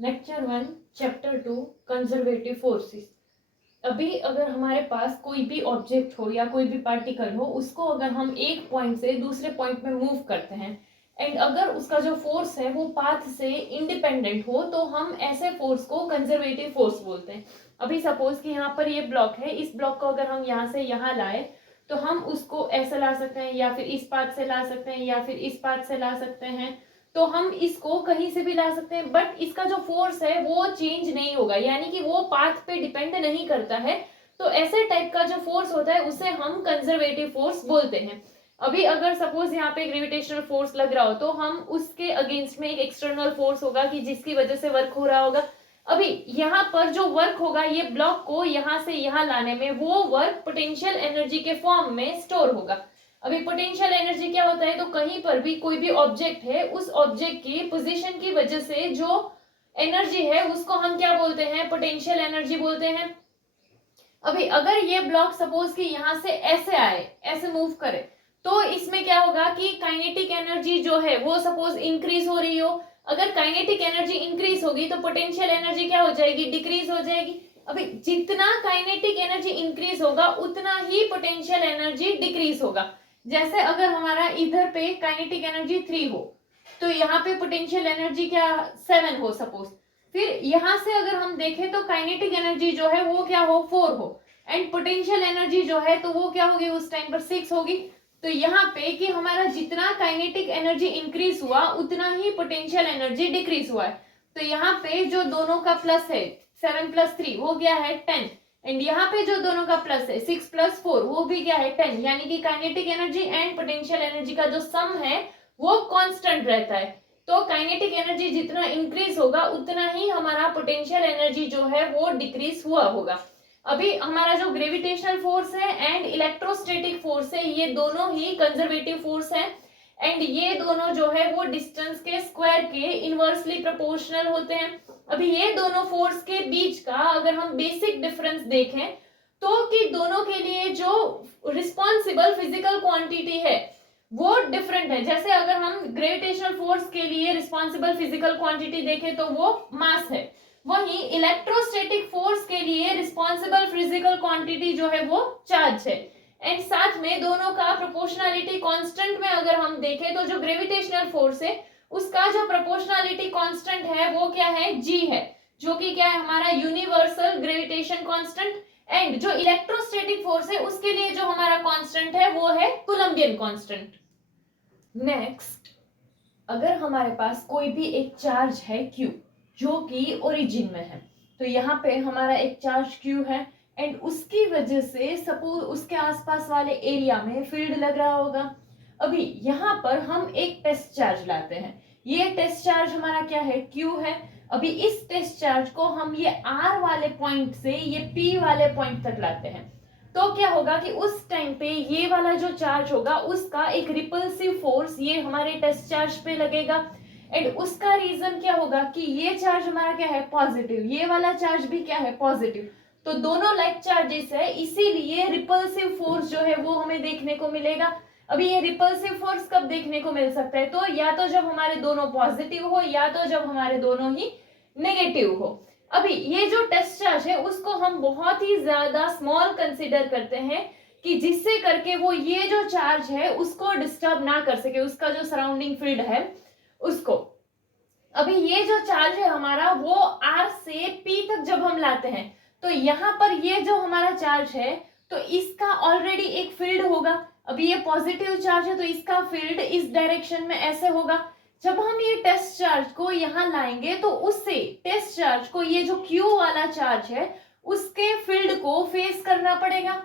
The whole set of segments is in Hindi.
Lecture 1 chapter 2 conservative forces. अभी अगर हमारे पास कोई भी ऑब्जेक्ट हो या कोई भी पार्टिकल हो, उसको अगर हम एक पॉइंट से दूसरे पॉइंट में मूव करते हैं एंड अगर उसका जो फोर्स है वो पाथ से इंडिपेंडेंट हो, तो हम ऐसे फोर्स को कंजर्वेटिव फोर्स बोलते हैं। अभी सपोज कि यहाँ पर ये ब्लॉक है, इस ब्लॉक को अगर हम यहाँ से यहाँ लाए तो हम उसको ऐसे ला सकते हैं, या फिर इस पाथ से ला सकते हैं, या फिर इस पाथ से ला सकते हैं। तो हम इसको कहीं से भी ला सकते हैं, बट इसका जो फोर्स है वो चेंज नहीं होगा, यानी कि वो पाथ पे डिपेंड नहीं करता है। तो ऐसे टाइप का जो फोर्स होता है उसे हम कंजर्वेटिव फोर्स बोलते हैं। अभी अगर सपोज यहाँ पे ग्रेविटेशनल फोर्स लग रहा हो, तो हम उसके अगेंस्ट में एक एक्सटर्नल फोर्स होगा कि जिसकी वजह से वर्क हो रहा होगा। अभी यहाँ पर जो वर्क होगा, ये ब्लॉक को यहाँ से यहाँ लाने में, वो वर्क पोटेंशियल एनर्जी के फॉर्म में स्टोर होगा। अभी पोटेंशियल एनर्जी क्या होता है, तो कहीं पर भी कोई भी ऑब्जेक्ट है, उस ऑब्जेक्ट की पोजीशन की वजह से जो एनर्जी है उसको हम क्या बोलते हैं, पोटेंशियल एनर्जी बोलते हैं। अभी अगर ये ब्लॉक सपोज कि यहाँ से ऐसे आए, ऐसे मूव करे, तो इसमें क्या होगा कि काइनेटिक एनर्जी जो है वो सपोज इंक्रीज हो रही हो। अगर काइनेटिक एनर्जी इंक्रीज होगी तो पोटेंशियल एनर्जी क्या हो जाएगी, डिक्रीज हो जाएगी। अभी जितना काइनेटिक एनर्जी इंक्रीज होगा उतना ही पोटेंशियल एनर्जी डिक्रीज होगा। जैसे अगर हमारा इधर पे काइनेटिक एनर्जी 3 हो, तो यहाँ पे पोटेंशियल एनर्जी क्या 7 हो सपोज। फिर यहाँ से अगर हम देखें तो काइनेटिक एनर्जी जो है वो क्या हो, 4 हो, एंड पोटेंशियल एनर्जी जो है तो वो क्या होगी उस टाइम पर 6 होगी। तो यहाँ पे कि हमारा जितना काइनेटिक एनर्जी इंक्रीज हुआ उतना ही पोटेंशियल एनर्जी डिक्रीज हुआ है। तो यहाँ पे जो दोनों का प्लस है 7 + 3 वो क्या है 10, एंड यहाँ पे जो दोनों का प्लस है 6 + 4 वो भी क्या है 10, यानी कि kinetic energy and potential energy का जो सम है वो कांस्टेंट रहता है। तो काइनेटिक एनर्जी जितना इंक्रीज होगा उतना ही हमारा पोटेंशियल एनर्जी जो है वो डिक्रीज हुआ होगा। अभी हमारा जो ग्रेविटेशनल फोर्स है एंड इलेक्ट्रोस्टैटिक फोर्स है, ये दोनों ही कंजर्वेटिव फोर्स है, एंड ये दोनों जो है वो डिस्टेंस के स्क्वायर के इनवर्सली प्रोपोर्शनल होते हैं। अभी ये दोनों फोर्स के बीच का अगर हम बेसिक डिफरेंस देखें, तो कि दोनों के लिए जो रिस्पॉन्सिबल फिजिकल क्वांटिटी है वो डिफरेंट है। जैसे अगर हम ग्रेविटेशनल फोर्स के लिए रिस्पॉन्सिबल फिजिकल क्वांटिटी देखें तो वो मास है, वहीं इलेक्ट्रोस्टैटिक फोर्स के लिए रिस्पॉन्सिबल फिजिकल क्वांटिटी जो है वो चार्ज है। एंड साथ में दोनों का प्रोपोर्शनलिटी कांस्टेंट में अगर हम देखें तो जो ग्रेविटेशनल फोर्स है उसका जो प्रोपोर्शनलिटी कांस्टेंट है वो क्या है, जी है, जो कि क्या है हमारा यूनिवर्सल ग्रेविटेशन कांस्टेंट। एंड जो इलेक्ट्रोस्टैटिक फोर्स है उसके लिए जो हमारा कांस्टेंट है वो है कूलम्बियन कांस्टेंट। नेक्स्ट, अगर हमारे पास कोई भी एक चार्ज है Q जो कि ओरिजिन में है, तो यहाँ पे हमारा एक चार्ज Q है एंड उसकी वजह से सपोज उसके आसपास वाले एरिया में फील्ड लग रहा होगा। अभी यहाँ पर हम एक टेस्ट चार्ज लाते हैं, ये टेस्ट चार्ज हमारा क्या है, Q है। अभी इस टेस्ट चार्ज को हम ये R वाले पॉइंट से ये P वाले पॉइंट तक लाते हैं, तो क्या होगा कि उस टाइम पे ये वाला जो चार्ज होगा उसका एक रिपल्सिव फोर्स ये हमारे टेस्ट चार्ज पे लगेगा, एंड उसका रीजन क्या होगा कि ये चार्ज हमारा क्या है पॉजिटिव, ये वाला चार्ज भी क्या है पॉजिटिव, तो दोनों लाइक चार्जेस है, इसीलिए रिपल्सिव फोर्स जो है वो हमें देखने को मिलेगा। अभी ये रिपल्सिव फोर्स कब देखने को मिल सकता है, तो या तो जब हमारे दोनों पॉजिटिव हो या तो जब हमारे दोनों ही नेगेटिव हो। अभी ये जो टेस्ट चार्ज है उसको हम बहुत ही ज्यादा स्मॉल कंसीडर करते हैं कि जिससे करके वो ये जो चार्ज है उसको डिस्टर्ब ना कर सके, उसका जो सराउंडिंग फील्ड है उसको। अभी ये जो चार्ज है हमारा वो R से P तक जब हम लाते हैं, तो यहाँ पर ये जो हमारा चार्ज है तो इसका ऑलरेडी एक फील्ड होगा। अभी ये पॉजिटिव चार्ज है तो इसका फील्ड इस डायरेक्शन में ऐसे होगा। जब हम ये टेस्ट चार्ज को यहाँ लाएंगे तो उससे टेस्ट चार्ज को ये जो Q वाला चार्ज है उसके फील्ड को फेस करना पड़ेगा,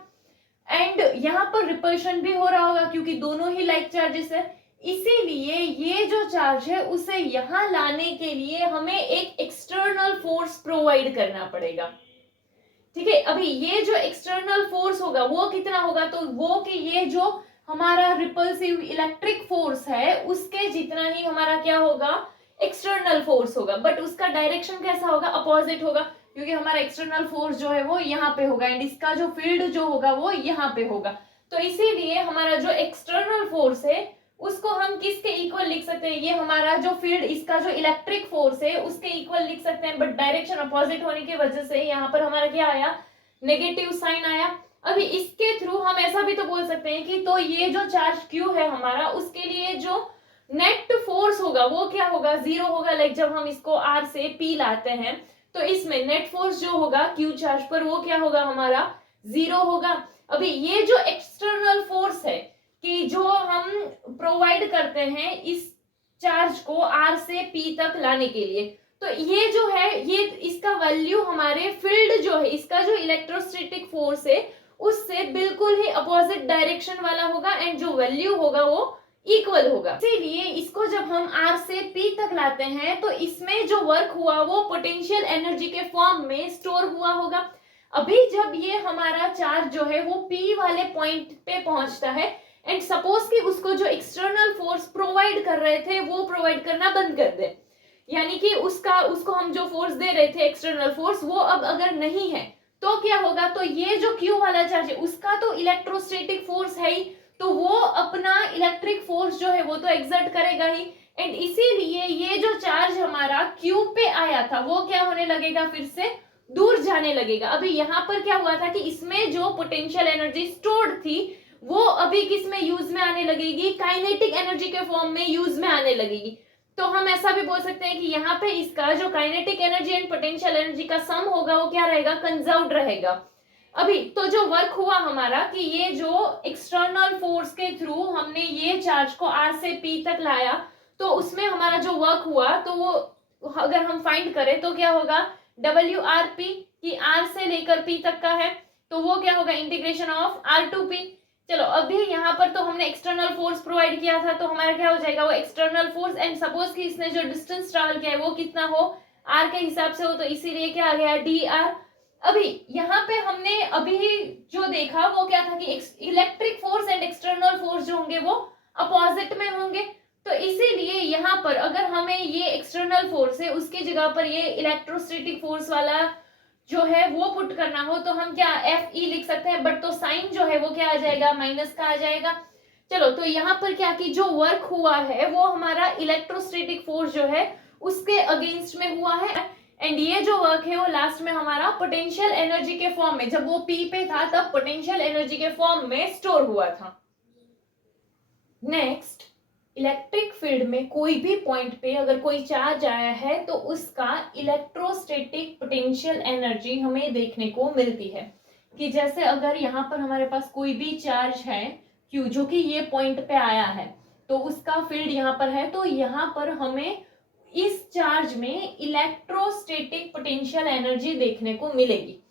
एंड यहाँ पर रिपल्शन भी हो रहा होगा क्योंकि दोनों ही लाइक चार्जेस है। इसीलिए ये जो चार्ज है उसे यहाँ लाने के लिए हमें एक एक्सटर्नल फोर्स प्रोवाइड करना पड़ेगा। ठीक है, अभी ये जो एक्सटर्नल फोर्स होगा वो कितना होगा, तो वो कि ये जो हमारा रिपल्सिव इलेक्ट्रिक फोर्स है उसके जितना ही हमारा क्या होगा, एक्सटर्नल फोर्स होगा, बट उसका डायरेक्शन कैसा होगा, अपोजिट होगा, क्योंकि हमारा एक्सटर्नल फोर्स जो है वो यहाँ पे होगा एंड इसका जो फील्ड जो होगा वो यहाँ पे होगा। तो इसीलिए हमारा जो एक्सटर्नल फोर्स है उसको हम किसके इक्वल लिख सकते हैं, ये हमारा जो फील्ड, इसका जो इलेक्ट्रिक फोर्स है उसके इक्वल लिख सकते हैं, बट डायरेक्शन अपोजिट होने की वजह से यहाँ पर हमारा क्या आया, नेगेटिव साइन आया। अभी इसके थ्रू हम ऐसा भी तो बोल सकते हैं कि तो ये जो चार्ज Q है हमारा, उसके लिए जो नेट फोर्स होगा वो क्या होगा, 0 होगा। लाइक जब हम इसको R से P लाते हैं तो इसमें नेट फोर्स जो होगा Q चार्ज पर वो क्या होगा हमारा, 0 होगा। अभी ये जो एक्सटर्नल फोर्स है कि जो हम प्रोवाइड करते हैं इस चार्ज को R से P तक लाने के लिए, तो ये जो है ये इसका वैल्यू हमारे फील्ड जो है, इसका जो इलेक्ट्रोस्टैटिक फोर्स है उससे बिल्कुल ही अपोजिट डायरेक्शन वाला होगा एंड जो वैल्यू होगा वो इक्वल होगा। इसीलिए इसको जब हम R से P तक लाते हैं तो इसमें जो वर्क हुआ वो पोटेंशियल एनर्जी के फॉर्म में स्टोर हुआ होगा। अभी जब ये हमारा चार्ज जो है वो P वाले पॉइंट पे पहुंचता है एंड सपोज कि उसको जो एक्सटर्नल फोर्स प्रोवाइड कर रहे थे वो प्रोवाइड करना बंद कर दे, यानी कि उसको हम जो फोर्स दे रहे थे एक्सटर्नल फोर्स वो अब अगर नहीं है तो क्या होगा, तो ये जो Q वाला चार्ज है उसका तो इलेक्ट्रोस्टैटिक फोर्स है ही, तो वो अपना इलेक्ट्रिक फोर्स जो है वो तो एक्सर्ट करेगा ही एंड इसीलिए ये जो चार्ज हमारा Q पे आया था वो क्या होने लगेगा, फिर से दूर जाने लगेगा। अभी यहाँ पर क्या हुआ था कि इसमें जो पोटेंशियल एनर्जी स्टोर्ड थी वो अभी किस में यूज में आने लगेगी, काइनेटिक एनर्जी के फॉर्म में यूज में आने लगेगी। तो हम ऐसा भी बोल सकते हैं कि यहाँ पे इसका जो kinetic energy and potential energy का सम होगा वो क्या रहेगा, कंजर्व्ड रहेगा। अभी तो जो वर्क हुआ हमारा कि ये जो एक्सटर्नल फोर्स के थ्रू हमने ये चार्ज को R से P तक लाया, तो उसमें हमारा जो वर्क हुआ तो वो अगर हम फाइंड करें तो क्या होगा, WRP कि R से लेकर P तक का है, तो वो क्या होगा, integration of R to P। चलो अभी यहाँ पर तो हमने एक्सटर्नल फोर्स प्रोवाइड किया था तो हमारा क्या हो जाएगा, वो एक्सटर्नल फोर्स एंड सपोज कि इसने जो डिस्टेंस ट्रैवल किया है वो कितना हो, R के हिसाब से हो, तो इसीलिए क्या आ गया, dr। अभी यहाँ पे हमने अभी जो देखा वो क्या था कि electric force and external force जो होंगे वो अपोजिट में होंगे, तो इसीलिए यहाँ पर अगर हमें ये एक्सटर्नल फोर्स है उसकी जगह पर ये इलेक्ट्रोस्टैटिक फोर्स वाला जो है वो पुट करना हो तो हम क्या Fe लिख सकते हैं, बट तो साइन जो है वो क्या आ जाएगा, माइनस का आ जाएगा। चलो तो यहाँ पर क्या कि जो वर्क हुआ है वो हमारा इलेक्ट्रोस्टैटिक फोर्स जो है उसके अगेंस्ट में हुआ है एंड ये जो वर्क है वो लास्ट में हमारा पोटेंशियल एनर्जी के फॉर्म में, जब वो P पे था तब पोटेंशियल एनर्जी के फॉर्म में स्टोर हुआ था। नेक्स्ट, इलेक्ट्रिक फील्ड में कोई भी पॉइंट पे अगर कोई चार्ज आया है तो उसका इलेक्ट्रोस्टैटिक पोटेंशियल एनर्जी हमें देखने को मिलती है कि जैसे अगर यहाँ पर हमारे पास कोई भी चार्ज है Q जो कि ये पॉइंट पे आया है तो उसका फील्ड यहाँ पर है, तो यहाँ पर हमें इस चार्ज में इलेक्ट्रोस्टैटिक पोटेंशियल एनर्जी देखने को मिलेगी।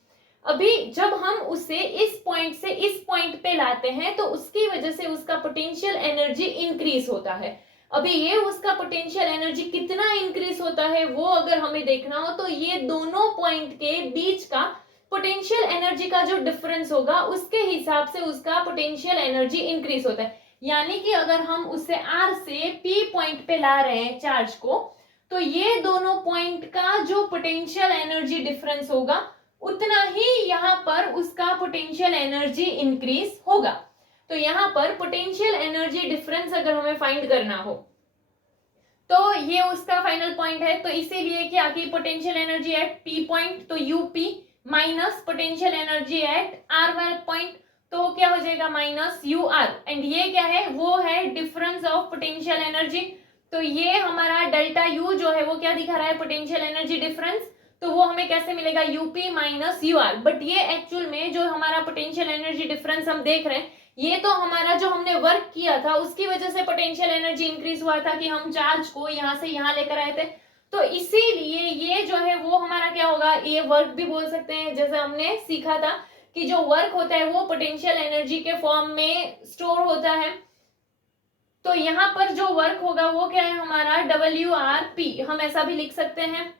अभी जब हम उसे इस पॉइंट से इस पॉइंट पे लाते हैं तो उसकी वजह से उसका पोटेंशियल एनर्जी इंक्रीज होता है। अभी ये उसका पोटेंशियल एनर्जी कितना इंक्रीज होता है वो अगर हमें देखना हो तो ये दोनों पॉइंट के बीच का पोटेंशियल एनर्जी का जो डिफरेंस होगा उसके हिसाब से उसका पोटेंशियल एनर्जी इंक्रीज होता है। यानी कि अगर हम उससे R से P पॉइंट पे ला रहे हैं चार्ज को तो ये दोनों पॉइंट का जो पोटेंशियल एनर्जी डिफरेंस होगा उतना ही यहाँ पर उसका पोटेंशियल एनर्जी इंक्रीज होगा। तो यहाँ पर पोटेंशियल एनर्जी डिफरेंस अगर हमें फाइंड करना हो तो ये उसका फाइनल पॉइंट है, तो इसीलिए क्या कि potential energy at P point तो UP minus potential energy at R वाला पॉइंट तो क्या हो जाएगा, माइनस UR एंड ये क्या है, वो है डिफरेंस ऑफ पोटेंशियल एनर्जी। तो ये हमारा डेल्टा U जो है वो क्या दिखा रहा है, पोटेंशियल एनर्जी डिफरेंस, तो वो हमें कैसे मिलेगा, UP माइनस UR। बट ये एक्चुअल में जो हमारा पोटेंशियल एनर्जी डिफरेंस हम देख रहे हैं ये तो हमारा जो हमने वर्क किया था उसकी वजह से पोटेंशियल एनर्जी इंक्रीज हुआ था कि हम चार्ज को यहाँ से यहाँ लेकर आए थे, तो इसीलिए ये जो है वो हमारा क्या होगा, ये वर्क भी बोल सकते हैं। जैसे हमने सीखा था कि जो वर्क होता है वो पोटेंशियल एनर्जी के फॉर्म में स्टोर होता है, तो यहाँ पर जो वर्क होगा वो क्या है हमारा WRP, हम ऐसा भी लिख सकते हैं।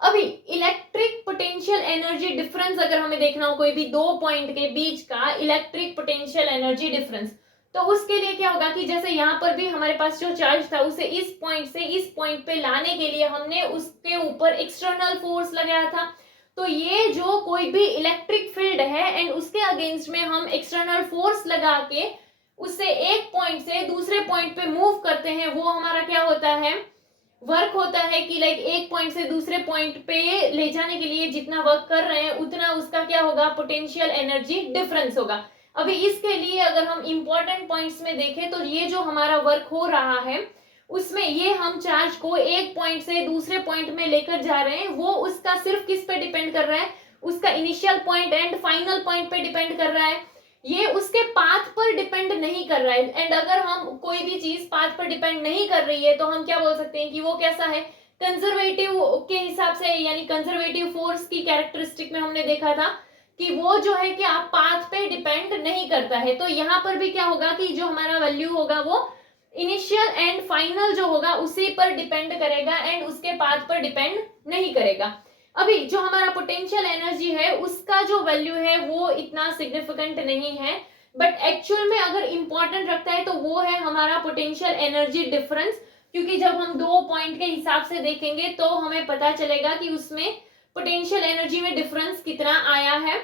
अभी इलेक्ट्रिक पोटेंशियल एनर्जी डिफरेंस अगर हमें देखना हो कोई भी दो पॉइंट के बीच का इलेक्ट्रिक पोटेंशियल एनर्जी डिफरेंस, तो उसके लिए क्या होगा कि जैसे यहाँ पर भी हमारे पास जो चार्ज था उसे इस पॉइंट से इस पॉइंट पे लाने के लिए हमने उसके ऊपर एक्सटर्नल फोर्स लगाया था, तो ये जो कोई भी इलेक्ट्रिक फील्ड है एंड उसके अगेंस्ट में हम एक्सटर्नल फोर्स लगा के उससे एक पॉइंट से दूसरे पॉइंट पे मूव करते हैं, वो हमारा क्या होता है, वर्क होता है। कि लाइक एक पॉइंट से दूसरे पॉइंट पे ले जाने के लिए जितना वर्क कर रहे हैं उतना उसका क्या होगा, पोटेंशियल एनर्जी डिफरेंस होगा। अभी इसके लिए अगर हम इंपॉर्टेंट पॉइंट्स में देखें तो ये जो हमारा वर्क हो रहा है उसमें ये हम चार्ज को एक पॉइंट से दूसरे पॉइंट में लेकर जा रहे हैं, वो उसका सिर्फ किस पे डिपेंड कर रहा है, उसका initial point and final point पे डिपेंड कर रहा है, ये उसके पाथ पर डिपेंड नहीं कर रहा है। एंड अगर हम कोई भी चीज पाथ पर डिपेंड नहीं कर रही है तो हम क्या बोल सकते हैं कि वो कैसा है, कंजर्वेटिव के हिसाब से, यानी कंजर्वेटिव फोर्स की कैरेक्टरिस्टिक में हमने देखा था कि वो जो है कि आप पाथ पे डिपेंड नहीं करता है। तो यहाँ पर भी क्या होगा कि जो हमारा वैल्यू होगा वो इनिशियल एंड फाइनल जो होगा उसी पर डिपेंड करेगा एंड उसके पाथ पर डिपेंड नहीं करेगा। अभी जो हमारा पोटेंशियल एनर्जी है उसका जो वैल्यू है वो इतना सिग्निफिकेंट नहीं है, बट एक्चुअल में अगर इंपॉर्टेंट रखता है तो वो है हमारा पोटेंशियल एनर्जी डिफरेंस, क्योंकि जब हम दो पॉइंट के हिसाब से देखेंगे तो हमें पता चलेगा कि उसमें पोटेंशियल एनर्जी में डिफरेंस कितना आया है।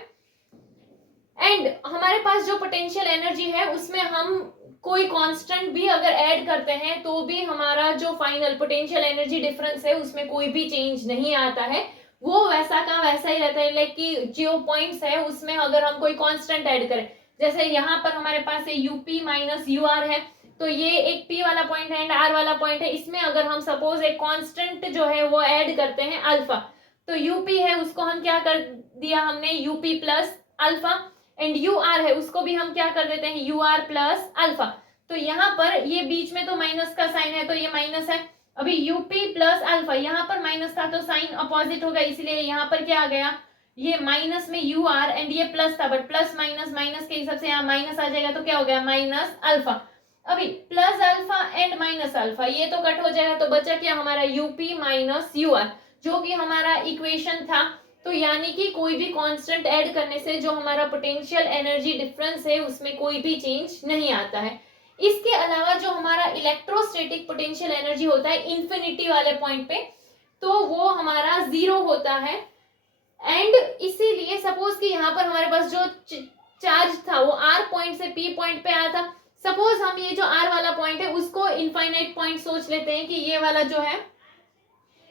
एंड हमारे पास जो पोटेंशियल एनर्जी है उसमें हम कोई कांस्टेंट भी अगर ऐड करते हैं तो भी हमारा जो फाइनल पोटेंशियल एनर्जी डिफरेंस है उसमें कोई भी चेंज नहीं आता है, वो वैसा का वैसा ही रहता है। लाइक कि जो पॉइंट्स है उसमें अगर हम कोई कांस्टेंट ऐड करें, जैसे यहाँ पर हमारे पास यूपी माइनस यू आर है, तो ये एक पी वाला पॉइंट है एंड आर वाला पॉइंट है, इसमें अगर हम सपोज एक कांस्टेंट जो है वो ऐड करते हैं अल्फा, तो यूपी है उसको हम क्या कर दिया हमने, U P plus alpha, and U R है उसको भी हम क्या कर देते हैं, यू आर प्लस अल्फा। तो यहाँ पर ये बीच में तो माइनस का साइन है तो ये माइनस है, अभी यूपी प्लस अल्फा, यहाँ पर माइनस था तो साइन अपोजिट होगा, इसलिए यहाँ पर क्या आ गया, ये माइनस में यू आर एंड ये प्लस था, बट प्लस माइनस माइनस के हिसाब से यहाँ माइनस आ जाएगा, तो क्या हो गया माइनस अल्फा। अभी plus alpha and minus alpha ये तो कट हो जाएगा, तो बचा क्या हमारा यूपी माइनस यू आर, जो कि हमारा इक्वेशन था। तो यानी कि कोई भी कांस्टेंट ऐड करने से जो हमारा पोटेंशियल एनर्जी डिफरेंस है उसमें कोई भी चेंज नहीं आता है। इसके अलावा जो हमारा इलेक्ट्रोस्टैटिक पोटेंशियल एनर्जी होता है इन्फिनिटी वाले पॉइंट पे, तो वो हमारा जीरो होता है। एंड इसीलिए सपोज कि यहाँ पर हमारे पास जो चार्ज था वो आर पॉइंट से पी पॉइंट पे आया था, सपोज हम ये जो आर वाला पॉइंट है उसको इनफाइनाइट पॉइंट सोच लेते हैं कि ये वाला जो है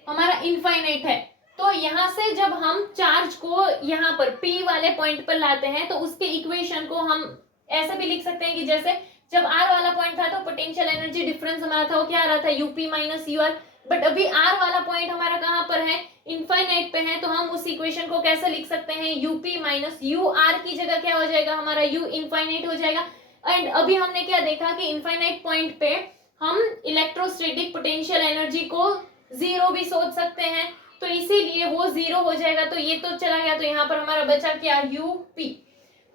हमारा इनफाइनाइट है, तो यहाँ से जब हम चार्ज को यहाँ पर P वाले पॉइंट पर लाते हैं तो उसके इक्वेशन को हम ऐसे भी लिख सकते हैं कि जैसे जब R वाला पॉइंट था तो पोटेंशियल एनर्जी डिफरेंस हमारा था वो क्या आ रहा था, U P minus U R, but अभी R वाला पॉइंट हमारा कहाँ पर है, इनफाइनाइट पे है, तो हम उस इक्वेशन को कैसे लिख सकते हैं, यूपी माइनस यू आर की जगह क्या हो जाएगा हमारा u इनफाइनाइट हो जाएगा। एंड अभी हमने क्या देखा कि इनफाइनाइट पॉइंट पे हम इलेक्ट्रोस्टैटिक पोटेंशियल एनर्जी को जीरो भी सोच सकते हैं, तो इसीलिए वो जीरो हो जाएगा, तो ये तो चला गया, तो यहाँ पर हमारा बचा क्या, यूपी।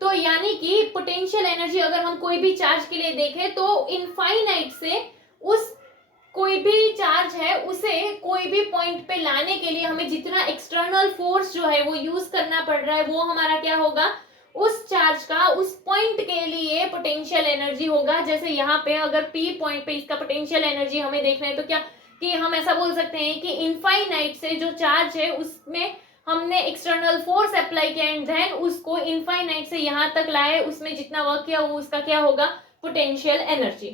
तो यानी कि पोटेंशियल एनर्जी अगर हम कोई भी चार्ज के लिए देखें तो इनफाइनाइट से उस कोई भी चार्ज है उसे कोई भी पॉइंट पे लाने के लिए हमें जितना एक्सटर्नल फोर्स जो है वो यूज करना पड़ रहा है वो हमारा क्या होगा, उस चार्ज का उस पॉइंट के लिए पोटेंशियल एनर्जी होगा। जैसे यहाँ पे अगर पी पॉइंट पे इसका पोटेंशियल एनर्जी हमें देखना है तो क्या कि हम ऐसा बोल सकते हैं कि इनफाइनाइट से जो चार्ज है उसमें हमने एक्सटर्नल फोर्स अप्लाई किया एंड देन उसको इनफाइनाइट से यहाँ तक लाए, उसमें जितना वर्क किया वो उसका क्या होगा, पोटेंशियल एनर्जी।